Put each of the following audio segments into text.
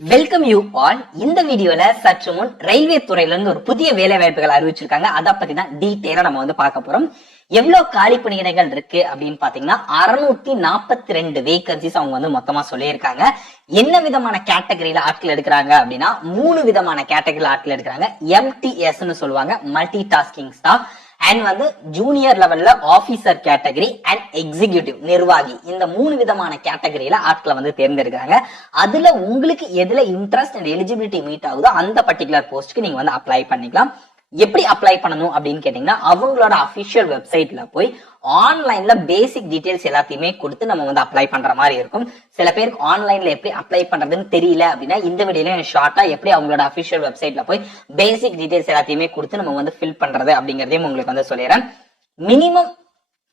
Welcome you all. இந்த வீடியோல சற்று முன் ரயில்வே துறையில இருந்து ஒரு புதிய வேலை வாய்ப்புகள் அறிவிச்சிருக்காங்க. அதை பத்தி தான் டீட்டெயிலா நம்ம பார்க்க போறோம். எவ்வளவு காலி பணியிடங்கள் இருக்கு அப்படின்னு பாத்தீங்கன்னா 642 வேகன்சிஸ் அவங்க மொத்தமா சொல்லியிருக்காங்க. என்ன விதமான கேட்டகரியில ஆட்கள் எடுக்கிறாங்க அப்படின்னா 3 விதமான கேட்டகரியில ஆட்கள் எடுக்கிறாங்க. MTS சொல்லுவாங்க, multi tasking staff, and junior லெவல்ல ஆபீசர் கேட்டகரி அண்ட் எக்ஸிகியூட்டிவ் நிர்வாகி. இந்த 3 விதமான கேட்டகரியில ஆட்களை தேர்ந்தெடுக்கிறாங்க. அதுல உங்களுக்கு எதுல இன்ட்ரெஸ்ட் அண்ட் எலிஜிபிலிட்டி மீட் ஆகுதோ அந்த பர்டிகுலர் போஸ்ட்க்கு நீங்க அப்ளை பண்ணிக்கலாம். எப்படி அப்ளை பண்ணணும் அப்படின்னு கேட்டீங்கன்னா அவங்களோட அபிஷியல் வெப்சைட்ல போய் ஆன்லைன்ல பேசிக் டீடைல்ஸ் எல்லாத்தையுமே கொடுத்து நம்ம அப்ளை பண்ற மாதிரி இருக்கும். சில பேருக்கு ஆன்லைன்ல எப்படி அப்ளை பண்றதுன்னு தெரியல அப்படின்னா இந்த வீடியோல ஷார்ட்டா எப்படி அவங்களோட அபிஷியல் வெப்சைட்ல போய் பேசிக் டீடைல்ஸ் எல்லாத்தையுமே கொடுத்து நம்ம ஃபில் பண்றது அப்படிங்கறதையும் உங்களுக்கு சொல்லிடுறேன். மினிமம்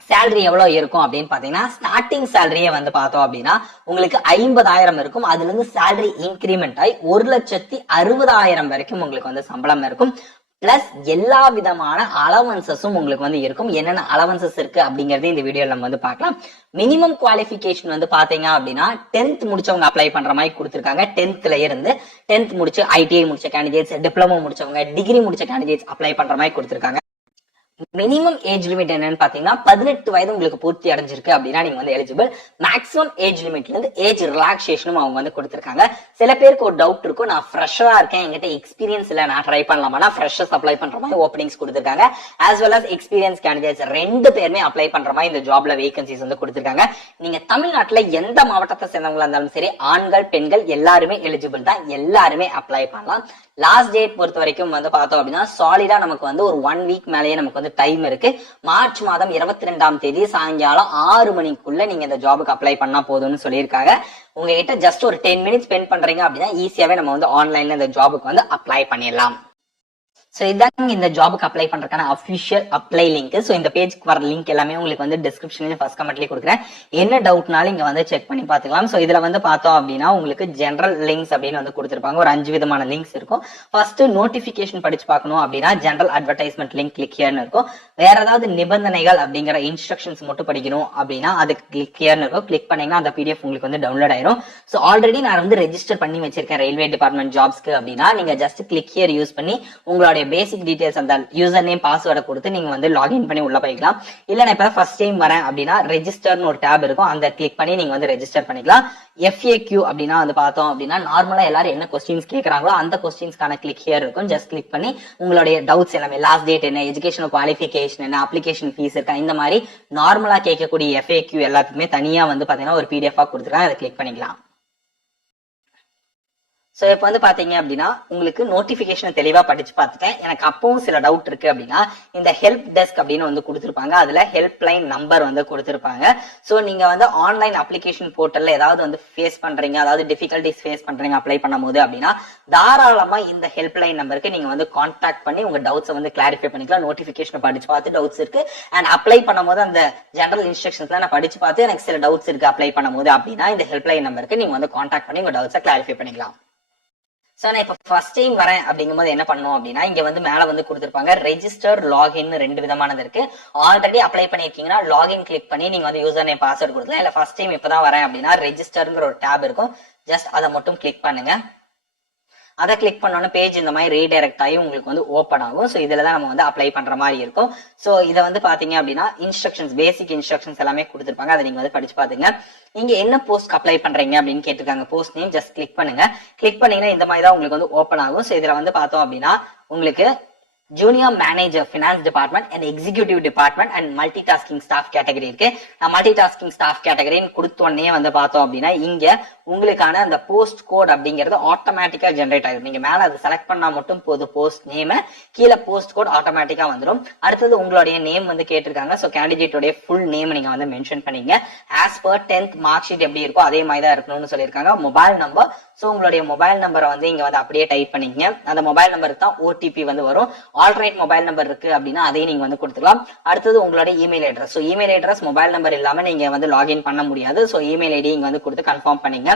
சேலரி எவ்வளவு இருக்கும் அப்படின்னு பாத்தீங்கன்னா ஸ்டார்டிங் சேலரியே பார்த்தோம் அப்படின்னா உங்களுக்கு 50,000 இருக்கும். அதுல இருந்து சேலரி இன்கிரிமெண்ட் ஆகி 1,60,000 வரைக்கும் உங்களுக்கு சம்பளம் இருக்கும். பிளஸ் எல்லா விதமான அலவன்சஸும் உங்களுக்கு இருக்கும். என்னென்ன அலவன்சஸ் இருக்கு அப்படிங்கறது இந்த வீடியோல நம்ம பார்க்கலாம். மினிமம் குவாலிபிகேஷன் பாத்தீங்க அப்படின்னா 10th முடிச்சவங்க அப்ளை பண்ற மாதிரி கொடுத்திருக்காங்க. 10thல இருந்து 10th முடிச்சு ITI முடிச்ச கேண்டிடேட்ஸ், டிப்ளமோ முடிச்சவங்க, டிகிரி முடிச்ச கேண்டிடேட்ஸ் அப்ளை பண்ற மாதிரி கொடுத்திருக்காங்க. மினிமம் ஏஜ் லிமிட் என்னன்னு பாத்தீங்கன்னா 18 வயது உங்களுக்கு பூர்த்தி அடைஞ்சிருக்கு அப்படின்னா நீங்க எலிஜிபிள். மேக்ஸிமம் ஏஜ் லிமிட்ல இருந்து ஏஜ் ரிலாக்ஸேஷனும் அவங்க கொடுத்திருக்காங்க. சில பேருக்கு ஒரு டவுட் இருக்கும், நான் ஃப்ரெஷரா இருக்கேன், என்கிட்ட எக்ஸ்பீரியன்ஸ் இல்ல, நான் ட்ரை பண்ணலாமா? ஃப்ரெஷர்ஸ் அப்ளை பண்ற மாதிரி ஓப்பனிங்ஸ் கொடுத்திருக்காங்க. As well as experience candidates 2 பேருமே அப்ளை பண்ற மாதிரி இந்த ஜாப்ல வேகன்சிஸ் கொடுத்திருக்காங்க. நீங்க தமிழ்நாட்டுல எந்த மாவட்டத்தை சேர்ந்தவங்களா இருந்தாலும் சரி, ஆண்கள் பெண்கள் எல்லாருமே எலிஜிபிள் தான், எல்லாருமே அப்ளை பண்ணலாம். லாஸ்ட் டேட் பொறுத்த வரைக்கும் பார்த்தோம் அப்படின்னா சாலிடா நமக்கு ஒரு 1 வீக் மேலேயே நமக்கு டைம் இருக்கு. மார்ச் மாதம் 22ஆம் தேதி சாயங்காலம் 6 மணிக்குள்ள நீங்க இந்த ஜாபுக்கு அப்ளை பண்ணா போதும்னு சொல்லியிருக்காங்க. உங்ககிட்ட ஜஸ்ட் ஒரு 10 மினிட்ஸ் ஸ்பெண்ட் பண்றீங்க அப்படின்னா ஈஸியாவே நம்ம ஆன்லைன்ல இந்த ஜாபுக்கு அப்ளை பண்ணிடலாம். சோ இதாங்க இந்த ஜாபுக்கு அப்ளை பண்றதுக்கான அபிஷியல் அப்ளை லிங்க். சோ இந்த பேஜ்க்கு வர லிங்க் எல்லாமே உங்களுக்கு டிஸ்கிரிப்ஷன்ல ஃபர்ஸ்ட் கமெண்ட்லயே கொடுக்குறேன். என்ன டவுட்னாலும் இங்க செக் பண்ணி பாத்துக்கலாம். சோ இதுல பார்த்தோம் அப்படின்னா உங்களுக்கு ஜெனரல் லிங்க்ஸ் அப்படின்னு கொடுத்திருப்பாங்க. ஒரு 5 விதமான லிங்க்ஸ் இருக்கும். ஃபர்ஸ்ட் நோட்டிபிகேஷன் படிச்சு பார்க்கணும் அப்படின்னா ஜெனரல் அட்வர்டைஸ்மெண்ட் லிங்க் கிளிக் ஹியர்னு இருக்கும். வேற ஏதாவது நிபந்தனைகள் அப்படிங்கிற இன்ஸ்ட்ரக்ஷன்ஸ் மட்டும் படிக்கணும் அப்படின்னா அது கிளிக் ஹியர்னு இருக்கும். கிளிக் பண்ணீங்கன்னா அந்த PDF உங்களுக்கு டவுன்லோட் ஆயிரும். சோ ஆல்ரெடி நான் ரெஜிஸ்டர் பண்ணி வச்சிருக்கேன் ரயில்வே டிபார்ட்மெண்ட் ஜாப்ஸ்க்கு அப்படின்னா நீங்க ஜஸ்ட் கிளிக் ஹியர் யூஸ் பண்ணி உங்களுடைய பேசிக் டீடைல்ஸ் அந்த யூசர் நேம் பாஸ்வேர்டை கொடுத்து நீங்க லாகின் பண்ணி உள்ள போய்க்கலாம். இல்ல நான் இப்ப ஃபர்ஸ்ட் டைம் வரேன் அப்படின்னா ரெஜிஸ்டர்னு ஒரு டேப் இருக்கும், அந்த கிளிக் பண்ணி நீங்க ரெஜிஸ்டர் பண்ணிக்கலாம். FAQ அப்படின்னா பார்த்தோம் அப்படின்னா நார்மலா எல்லாரும் என்ன கொஸ்டின்ஸ் கேட்கறாங்களோ அந்த கொஸ்டின்ஸ்க்கான கிளிக் ஹியர் இருக்கும். ஜஸ்ட் கிளிக் பண்ணி உங்களுடைய டவுட்ஸ் எல்லாமே, லாஸ்ட் டேட் என்ன, எஜுகேஷனல் குவாலிஃபிகேஷன் என்ன, அப்ளிகேஷன் ஃபீஸ் இருக்கா, இந்த மாதிரி நார்மலா கேட்கக்கூடிய FAQ எல்லாத்துக்குமே தனியா பாத்தீங்கன்னா ஒரு PDF கொடுத்துருக்காங்க, அதை கிளிக் பண்ணிக்கலாம். சோ இப்ப பாத்தீங்க அப்படின்னா உங்களுக்கு நோட்டிபிகேஷன் தெளிவா படிச்சு பார்த்துட்டேன். எனக்கு அப்பவும் சில டவுட் இருக்கு அப்படின்னா இந்த ஹெல்ப் டெஸ்க் அப்படின்னு கொடுத்திருப்பாங்க. அதுல ஹெல்ப் லைன் நம்பர் கொடுத்திருப்பாங்க. சோ நீங்க ஆன்லைன் அப்ளிகேஷன் போர்ட்டல்ல ஏதாவது ஃபேஸ் பண்றீங்க, அதாவது டிஃபிகல்டிஸ் ஃபேஸ் பண்றீங்க அப்ளை பண்ணும் போது அப்படின்னா தாராளமா இந்த ஹெல்ப் லைன் நம்பருக்கு நீங்க கான்டாக்ட் பண்ணி உங்க டவுட்ஸ் கிளாரிஃபை பண்ணிக்கலாம். நோட்டிபிகேஷன் படிச்சு பார்த்து டவுட்ஸ் இருக்கு அண்ட் அப்ளை பண்ணும்போது அந்த ஜெனரல் இன்ஸ்ட்ரக்ஷன்ஸ் நான் படிச்சு பார்த்து எனக்கு சில டவுட்ஸ் இருக்கு அப்ளை பண்ணும்போது அப்படின்னா இந்த ஹெல்ப் லைன் நம்பருக்கு நீங்க கான்டாக்ட் பண்ணி உங்க டவுட்ஸை கிளாரிஃபை பண்ணிக்கலாம். சோ நான் இப்ப ஃபர்ஸ்ட் டைம் வரேன் அப்படிங்கும்போது என்ன பண்ணணும் அப்படின்னா இங்க மேல கொடுத்திருப்பாங்க ரெஜிஸ்டர் லாகின் 2 விதமானது இருக்கு. ஆல்ரெடி அப்ளை பண்ணிருக்கீங்கன்னா லாகின் கிளிக் பண்ணி நீங்க யூசர் நேம் பாஸ்வேர்ட் கொடுக்கலாம். இல்ல ஃபர்ஸ்ட் டைம் இப்பதான் வரேன் அப்படின்னா ரெஜிஸ்டர்ங்கிற ஒரு டேப் இருக்கும், ஜஸ்ட் அதை மட்டும் கிளிக் பண்ணுங்க. அதை கிளிக் பண்ணோன்னு பேஜ் இந்த மாதிரி ரீடைரக்ட் ஆகி உங்களுக்கு ஓப்பன் ஆகும். சோ இதுலதான் நம்ம அப்ளை பண்ற மாதிரி இருக்கும். சோ இதை பாத்தீங்க அப்படின்னா இன்ஸ்ட்ரக்ஷன்ஸ், பேசிக் இன்ஸ்ட்ரக்ஷன்ஸ் எல்லாமே கொடுத்திருப்பாங்க, அதை நீங்க படிச்சு பாத்துங்க. நீங்க என்ன போஸ்ட் அப்ளை பண்றீங்க அப்படின்னு கேட்டிருக்காங்க. போஸ்ட் நேம் ஜஸ்ட் கிளிக் பண்ணுங்க. கிளிக் பண்ணீங்கன்னா இந்த மாதிரி தான் உங்களுக்கு ஓப்பன் ஆகும். சோ இதுல பார்த்தோம் அப்படின்னா உங்களுக்கு junior manager finance department and executive department and multi tasking staff category இருக்கு. மல்டி டாஸ்கிங் ஸ்டாஃப் கேட்டகரின்னு கொடுத்தோடனே பார்த்தோம் அப்படின்னா இங்க உங்களுக்கான அந்த போஸ்ட் கோட் அப்படிங்கிறது ஆட்டோமேட்டிக்கா ஜென்ரேட் ஆகும். நீங்க மேல அதை செலக்ட் பண்ணா மட்டும் போதும் போஸ்ட் நேம், கீழே போஸ்ட் கோட் ஆட்டோமேட்டிக்கா வந்துடும். அடுத்தது உங்களுடைய நேம் கேட்டிருக்காங்க. சோ கேண்டிடேட்டோட ஃபுல் நேம் நீங்க மென்ஷன் பண்ணீங்க. As per 10th mark sheet எப்படி இருக்கோ அதே மாதிரி தான் இருக்கணும்னு சொல்லியிருக்காங்க. மொபைல் நம்பர், சோ உங்களுடைய மொபைல் நம்பரை இங்க அப்படியே டைப் பண்ணிங்க. அந்த மொபைல் நம்பருக்கு தான் OTP வரும். ஆல்ரைட் மொபைல் நம்பர் இருக்கு அப்படின்னா அதையும் நீங்க கொடுத்துக்கலாம். அடுத்தது உங்களுடைய email address. So email address mobile number இல்லாம நீங்க லாகின் பண்ண முடியாது. சோ இமெயில் ஐடி இங்க கொடுத்து கன்ஃபார்ம் பண்ணீங்க.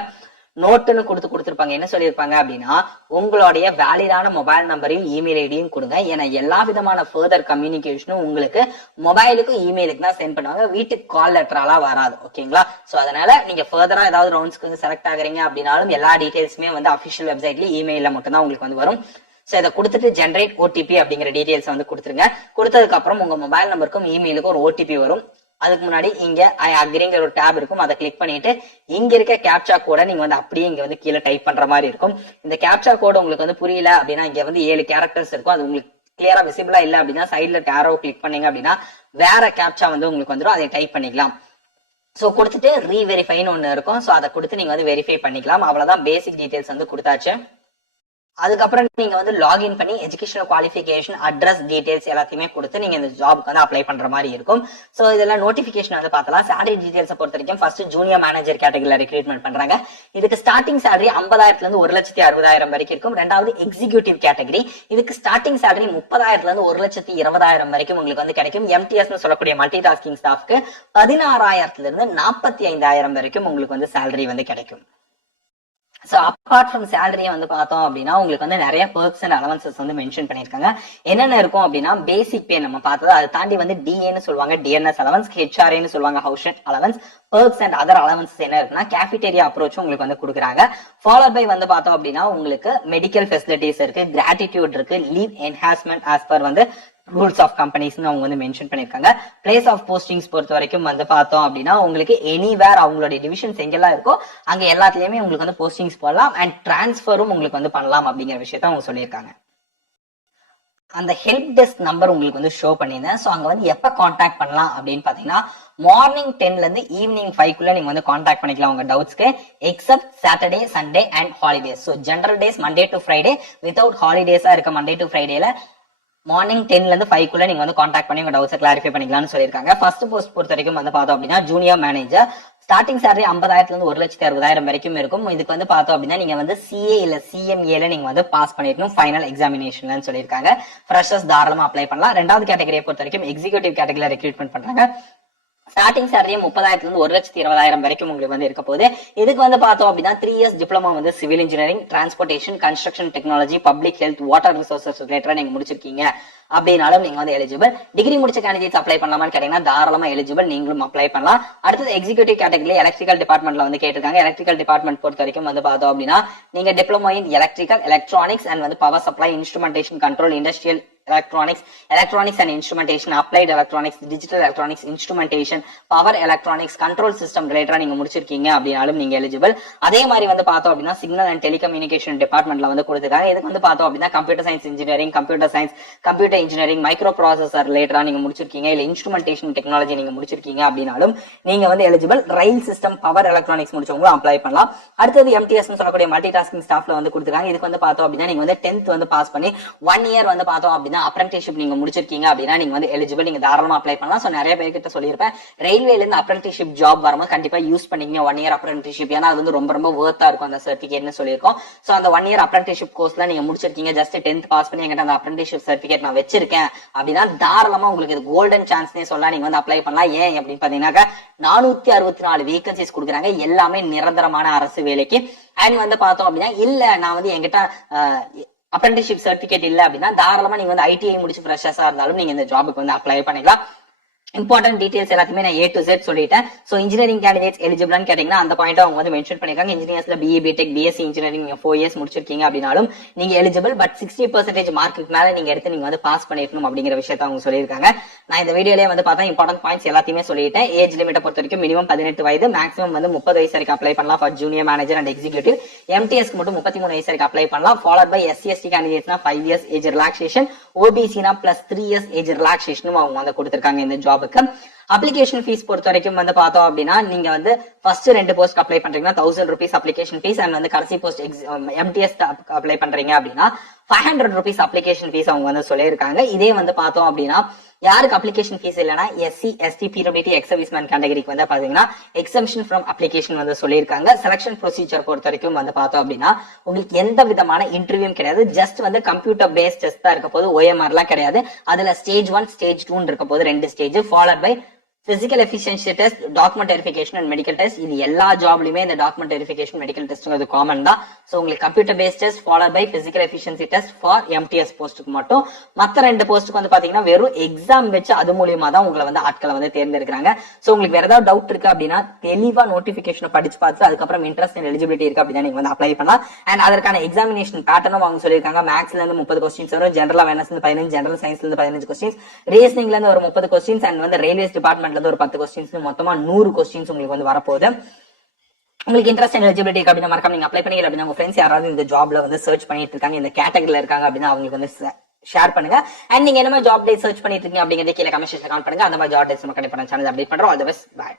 நோட்டுன்னு கொடுத்துருப்பாங்க. என்ன சொல்லியிருப்பாங்க அப்படின்னா, உங்களுடைய வேலிடான மொபைல் நம்பரையும் இமெயில் ஐடியும் கொடுங்க. ஏன்னா எல்லா விதமான ஃபர்தர் கம்யூனிகேஷனும் உங்களுக்கு மொபைலுக்கும் இமெயிலுக்கு தான் சென்ட் பண்ணுவாங்க, வீட்டுக்கு கால் லெட்டராலாம் வராது. ஓகேங்களா? சோ அதனால நீங்க ஃபர்தரா ஏதாவது ரவுண்ட்ஸ்க்கு செலக்ட் ஆகுறீங்க அப்படின்னாலும் எல்லா டீடைல்ஸுமே வந்து அபிஷியல் வெப்சைட்ல இமெயில மட்டும் தான் உங்களுக்கு வந்து வரும். சோ இதை கொடுத்துட்டு ஜென்ரேட் ஓடிபி அப்படிங்கிற டீடைல்ஸ் வந்து கொடுத்துருங்க. கொடுத்ததுக்கு அப்புறம் உங்க மொபைல் நம்பருக்கும் இமெயிலுக்கும் ஒரு ஓடிபி வரும். அதுக்கு முன்னாடி இங்க ஐ அக்ரிங்கிற ஒரு டேப் இருக்கும், அதை கிளிக் பண்ணிட்டு இங்க இருக்க கேப்சா கோட நீங்க வந்து அப்படியே இங்க வந்து கீழே டைப் பண்ற மாதிரி இருக்கும். இந்த கேப்சா கோட் உங்களுக்கு வந்து புரியல அப்படின்னா இங்க வந்து 7 கேரக்டர்ஸ் இருக்கும். அது உங்களுக்கு கிளியரா விசிபிளா இல்ல அப்படின்னா சைட்ல டேரோ கிளிக் பண்ணீங்க அப்படின்னா வேற கேப்சா வந்து உங்களுக்கு வந்துடும், அதை டைப் பண்ணிக்கலாம். சோ கொடுத்துட்டு ரீவெரிஃபைன்னு ஒண்ணு இருக்கும். சோ அதை கொடுத்து நீங்க வந்து வெரிஃபை பண்ணிக்கலாம். அவ்வளவுதான், பேசிக் டீடைல்ஸ் வந்து கொடுத்தாச்சு. அதுக்கப்புறம் நீங்க வந்து லாகின் பண்ணி எஜுகேஷனல் குவாலிஃபிகேஷன், அட்ரஸ் டீடைல்ஸ் எல்லாத்தையுமே கொடுத்து நீங்க இந்த ஜாப்க்கு வந்து அப்ளை பண்ற மாதிரி இருக்கும். சோ இதெல்லாம் நோட்டிபிகேஷன் வந்து பார்த்தலாம். சேலரி டீடைல்ஸ் பொறுத்த வரைக்கும் ஃபர்ஸ்ட் ஜூனியர் மேனேஜர் கேட்டகரியில ரெக்ரூட்மெண்ட் பண்றாங்க. இதுக்கு ஸ்டார்டிங் சேலரி 50,000 இருந்து 1,60,000 வரைக்கும் இருக்கும். ரெண்டாவது எக்ஸிகியூட்டிவ் கேட்டகரி, இதுக்கு ஸ்டார்டிங் சேலரி 30,000 இருந்து 1,20,000 வரைக்கும் உங்களுக்கு வந்து கிடைக்கும். எம்டிஎஸ் சொல்லக்கூடிய மல்டி டாஸ்கிங் ஸ்டாஃப்க்கு 16,000 இருந்து 45,000 வரைக்கும் உங்களுக்கு வந்து சேலரி வந்து கிடைக்கும். சோ அப்பார்ட் ஃப்ரம் சேலரியை வந்து பார்த்தோம் அப்படின்னா உங்களுக்கு வந்து நிறைய பெர்க்ஸ் அண்ட் அலவன்சஸ் வந்து மென்ஷன் பண்ணிருக்காங்க. என்னென்ன இருக்கும் அப்படின்னா பேசிக் பே நம்ம பார்த்தது, அதை தாண்டி வந்து டிஏன்னு சொல்லுவாங்க டிஎன்எஸ் அலவன்ஸ், ஹெச்ஆர்ஏன்னு சொல்லுவாங்க house rent allowance, perks and other allowances என்ன இருக்குன்னா கேஃபிடேரியா அப்ரோச் உங்களுக்கு வந்து கொடுக்குறாங்க. ஃபாலோ பை வந்து பார்த்தோம் அப்படின்னா உங்களுக்கு மெடிக்கல் ஃபெசிலிட்டிஸ் இருக்கு, கிராட்டிடியூட் இருக்கு, லீவ் என்ஹான்ஸ்மெண்ட் ஆஸ் பர் வந்து ரூல்ஸ் ஆஃப் கம்பெனிஸ் அவங்க வந்து மென்ஷன் பண்ணிருக்காங்க. பிளேஸ் ஆஃப் போஸ்டிங்ஸ் பொறுத்த வரைக்கும் வந்து பார்த்தோம் அப்படின்னா உங்களுக்கு எனிவேர் அவங்களுடைய டிவிஷன்ஸ் எங்கெல்லாம் இருக்கோ அங்க எல்லாத்துலயுமே உங்களுக்கு வந்து போஸ்டிங்ஸ் போடலாம் அண்ட் டிரான்ஸ்பரும் உங்களுக்கு வந்து பண்ணலாம் அப்படிங்கிற விஷயத்த அவங்க சொல்லியிருக்காங்க. அந்த ஹெல்ப் டெஸ்க் நம்பர் உங்களுக்கு வந்து ஷோ பண்ணியிருந்தேன். ஸோ அங்க வந்து எப்ப கான்டாக்ட் பண்ணலாம் அப்படின்னு பாத்தீங்கன்னா மார்னிங் 10ல இருந்து ஈவினிங் 5க்குள்ள நீங்க வந்து கான்டாக்ட் பண்ணிக்கலாம் உங்க டவுட்ஸ்க்கு, except Saturday, Sunday and holidays. So general days Monday to Friday, without ஹாலிடேஸா இருக்க மண்டே டு ஃப்ரைடேல மார்னிங் 10ல இருந்து 5க்குள்ள நீங்க வந்து கான்டாக்ட் பண்ணி உங்க டவுட்ஸ் கிளாரிஃபை பண்ணிக்கலாம்னு சொல்லியிருக்காங்க. ஃபர்ஸ்ட் போஸ்ட் பொறுத்த வரைக்கும் வந்து பார்த்தோம் அப்படின்னா ஜூனியர் மேனேஜர், ஸ்டார்டிங் சேலரி 50,000 இருந்து 1,60,000 வரைக்கும் இருக்கும். இதுக்கு வந்து பார்த்தோம் அப்படின்னா நீங்க வந்து சிஏ இல்ல சிஎம்ஏல நீங்க வந்து பாஸ் பண்ணிடணும் ஃபைனல் எக்ஸாமினேஷன் சொல்லியிருக்காங்க. ஃப்ரெஷர்ஸ் தாராளமா அப்ளை பண்ணலாம். ரெண்டாவது கேட்டகரியை பொறுத்த வரைக்கும் எக்ஸிகியூட்டிவ் கேட்டகரியில ரெக்ரூட்மெண்ட் பண்றாங்க. ஸ்டார்டிங் சேலரி 30,000 இருந்து 1,20,000 வரைக்கும் உங்களுக்கு வந்து இருக்க போகுது. இதுக்கு வந்து பார்த்தோம் அப்படின்னா 3 இயர்ஸ் டிப்ளமோ வந்து civil engineering, transportation, construction technology, public health, water resources ரிலேட்டடா நீங்க முடிச்சிருக்கீங்க அப்படின்னாலும் நீங்க வந்து எலிஜிபிள். டிகிரி முடிச்ச கேண்டிடேட்ஸ் அப்ளை பண்ணலாமான்னு கேட்டீங்கன்னா தாராளமா எலிஜிபிள், நீங்களும் அப்ளை பண்ணலாம். அடுத்தது எக்ஸிகியூட்டிவ் கேட்டகரியில எலக்ட்ரிக்கல் டிபார்ட்மெண்ட்ல வந்து கேட்டிருக்காங்க. எலக்ட்ரிக்கல் டிபார்ட்மெண்ட் பொறுத்த வரைக்கும் வந்து பார்த்தோம் அப்படின்னா நீங்க diploma in electrical, electronics and வந்து power supply, instrumentation control, industrial electronics and instrumentation, applied electronics, digital electronics, instrumentation, power electronics, control system ரிலேட்டடா நீங்க முடிச்சிருக்கீங்க அப்படினாலும் நீங்க எலிஜிபிள். அதே மாதிரி வந்து பார்த்தோம் அப்படின்னா சிக்னல் அண்ட் டெலிகம்யூனிகேஷன் டிபார்ட்மெண்ட்ல வந்து கொடுத்திருக்காங்க. இதுக்கு வந்து பார்த்தோம் அப்படின்னா computer science engineering, computer science, computer engineering, micro processor ரிலேட்டடா நீங்க முடிச்சிருக்கீங்க, இல்ல இன்ஸ்ட்ருமெண்டேஷன் டெக்னாலஜி நீங்க முடிச்சிருக்கீங்க அப்படினாலும் நீங்க வந்து எலிஜிபிள். ரயில் சிஸ்டம், பவர் எலக்ட்ரானிக்ஸ் முடிச்சவங்க அப்ளை பண்ணலாம். அடுத்தது எம்டிஎஸ் சொல்லக்கூடிய மல்டி டாஸ்கிங் ஸ்டாஃப்ல வந்து கொடுத்திருக்காங்க. இதுக்கு வந்து பார்த்தோம் அப்படின்னா நீங்க வந்து 10th வந்து பாஸ் பண்ணி 1 இயர் வந்து பார்த்தோம் அப்படின்னா அப்ரண்டிஸ்ஷிப் நீங்க முடிச்சிருக்கீங்க அப்படின்னா நீங்க வந்து எலிஜிபிள், நீங்க தாராளமா அப்ளை பண்ணலாம். சோ நிறைய பேர் கிட்ட சொல்லியிருப்பேன், ரயில்வேல இருந்து அப்ரண்டிஸ்ஷிப் ஜாப் வரும்போது கண்டிப்பா யூஸ் பண்ணீங்க 1 இயர் அப்ரண்டிஸ்ஷிப், ஏன்னா அது வந்து ரொம்ப ரொம்ப வர்த்தா இருக்கும் அந்த சர்டிபிகேட்னு சொல்லியிருக்கோம். சோ அந்த 1 இயர் அப்ரண்டிஸ்ஷிப் கோர்ஸ்ல நீங்க முடிச்சிருக்கீங்க, ஜஸ்ட் 10th பாஸ் பண்ணி எங்கிட்ட அந்த அப்ரண்டிஸ்ஷிப் சர்டிபிகேட் நான் வச்சிருக்கேன் அப்படின்னா தாராளமா உங்களுக்கு இது கோல்டன் சான்ஸ்னே சொல்லலாம், நீங்க வந்து அப்ளை பண்ணலாம். ஏன் அப்படின்னு பாத்தீங்கன்னா 464 வேகன்சிஸ் கொடுக்குறாங்க, எல்லாமே நிரந்தரமான அரசு வேலைக்கு. அண்ட் வந்து பார்த்தோம் அப்படின்னா இல்ல நான் வந்து என்கிட்ட அப்ரண்டிஸ்ஷிப் சர்டிபிகேட் இல்ல அப்படின்னா தாராளமா நீங்க வந்து ஐடிஐ முடிச்சு ஃப்ரெஷர்ஸா இருந்தாலும் நீங்க இந்த ஜாபுக்கு வந்து அப்ளை பண்ணிக்கலாம். இம்பார்ட்டன்ட் டீடைல்ஸ் எல்லாத்தையுமே நான் A to Z சொல்லிட்டேன். சோ இன்ஜினியரிங் கேண்டிடேட்ஸ் எலிஜிபிள்னு கேட்டீங்கன்னா அந்த பாயிண்ட் அவங்க வந்து மென்ஷன் பண்ணிருக்காங்க. இன்ஜினியர்ஸ்ல BA, BTech, BSc engineering 4 years முடிச்சிருக்கீங்க அப்படின்னாலும் நீங்க எலிஜிபிள். பட் 60% மார்க்குக்கு மேல நீங்க எடுத்து நீங்க வந்து பாஸ் பண்ணிருக்கணும் அப்படிங்கிற விஷயத்த அவங்க சொல்லியிருக்காங்க. நான் இந்த வீடியோலயே வந்து பார்த்தா இம்பார்ட்டன்ட் பாயிண்ட்ஸ் எல்லாத்தையுமே சொல்லிட்டேன். ஏஜ் லிமிட்டை பொறுத்த வரைக்கும் மினிமம் 18 வயது, மேக்ஸிமம் வந்து 30 வயசு வரைக்கும் அப்ளை பண்ணலாம் for junior manager and executive. எம்டிஎஸ்க்கு மட்டும் 33 வயசு வரைக்கும் அப்ளை பண்ணலாம். ஃபாலோட் பை SC/ST கேண்டிடேட்ஸ்னா 5 இயர்ஸ் ஏஜ் ரிலாக்சேஷன், ஓபிசினா பிளஸ் 3 இயர்ஸ் ஏஜ் ரிலாக்சேஷனும் அவங்க வந்து கொடுத்திருக்காங்க இந்த ஜாபுக்கு. அப்ளிகேஷன் ஃபீஸ் பொறுத்த வரைக்கும் வந்து பார்த்தோம் அப்படின்னா நீங்க வந்து ஃபர்ஸ்ட் 2 போஸ்ட் அப்ளை பண்றீங்கன்னா 1000 rupees அப்ளிகேஷன் ஃபீஸ், அண்ட் வந்து கடைசி போஸ்ட் எம்டிஎஸ் அப்ளை பண்றீங்க அப்படின்னா 500 rupees அப்ளிகேஷன் ஃபீஸ் அவங்க வந்து சொல்லியிருக்காங்க. இதே வந்து பார்த்தோம் அப்படின்னா யாருக்கு அப்ளிகேஷன் ஃபீஸ் இல்லைன்னா SC/ST PWD எக்ஸ் சர்வீஸ்மேன் கேட்டகரிக்கு வந்து பாத்தீங்கன்னா எக்ஸம்ஷன் ஃப்ரம் அப்ளிகேஷன் வந்து சொல்லியிருக்காங்க. செலக்ஷன் ப்ரொசீஜர் பொறுத்த வரைக்கும் வந்து பார்த்தோம் அப்படின்னா உங்களுக்கு எந்த விதமான இன்டர்வியூ கிடையாது, ஜஸ்ட் வந்து கம்ப்யூட்டர் பேஸ்ட் டெஸ்ட் தான் இருக்க போது, OMR எல்லாம் கிடையாது. அதுல ஸ்டேஜ் 1 ஸ்டேஜ் 2 இருக்க போது 2 stage, followed by physical efficiency test, document verification and medical test. இது எல்லா ஜாப்லயுமே இந்த டாக்குமெண்ட் வெரிஃபிகேஷன் மெடிக்கல் டெஸ்ட்ங்கிறது காமன் தான். சோ உங்களுக்கு computer based test followed by physical efficiency test for MTS போஸ்ட்டுக்கு மட்டும். மத்த 2 போஸ்ட்டுக்கு வந்து பாத்தீங்கன்னா வெறும் எக்ஸாம் வச்சு அது மூலியமா தான் உங்களை வந்து ஆட்களை வந்து தேர்ந்தெடுக்கிறாங்க. சோ உங்களுக்கு வேற ஏதாவது டவுட் இருக்கு அப்படின்னா தெளிவா நோட்டிபிகேஷன் படிச்சு பார்த்து அதுக்கப்புறம் இன்ட்ரெஸ்ட் அண்ட் எலிஜிபிலிட்டி இருக்கு அப்படின்னா நீங்க வந்து அப்ளை பண்ணலாம். அண்ட் அதற்கான எக்ஸாமினேஷன் பேட்டர்னும் அவங்க சொல்லியிருக்காங்க. மேக்ஸ்ல இருந்து 30 கொஸ்டின்ஸ் வரும், ஜெனரல் அவேர்னஸ் 15, ஜெனரல் சயின்ஸ்ல இருந்து 15 கொஸ்டின்ஸ், ரீசனிங்ல இருந்து ஒரு 30 கொஸ்டின்ஸ் அண்ட் வந்து ரயில்வேஸ் டிபார்ட்மெண்ட்ல இருந்து ஒரு 10 கொஸ்டின்ஸ், மொத்தமா 100 கொஸ்டின்ஸ் உங்களுக்கு வந்து வரப்போகுது. உங்களுக்கு இன்ட்ரெஸ்ட் அண்ட் எலிஜிபிலிட்டி அப்படின்னா மறக்காம நீங்க அப்ளை பண்ணீங்க அப்படின்னா உங்க ஃப்ரெண்ட்ஸ் யாராவது இந்த ஜாப்ல வந்து சர்ச் பண்ணிட்டு இருக்காங்க, இந்த கேட்டகரியில இருக்காங்க அப்படின்னா அவங்களுக்கு வந்து ஷேர் பண்ணுங்க. அண்ட் நீங்க என்ன மாதிரி ஜாப் டே சர்ச் பண்ணிட்டு இருக்கீங்க அப்படிங்கறத கீழே கமெண்ட் செக்ஷன்ல கமெண்ட் பண்ணுங்க. அந்த மாதிரி ஜாப் டேஸ் நம்ம கண்டிப்பா சேனல் அப்டேட் பண்றோம். All the best, by.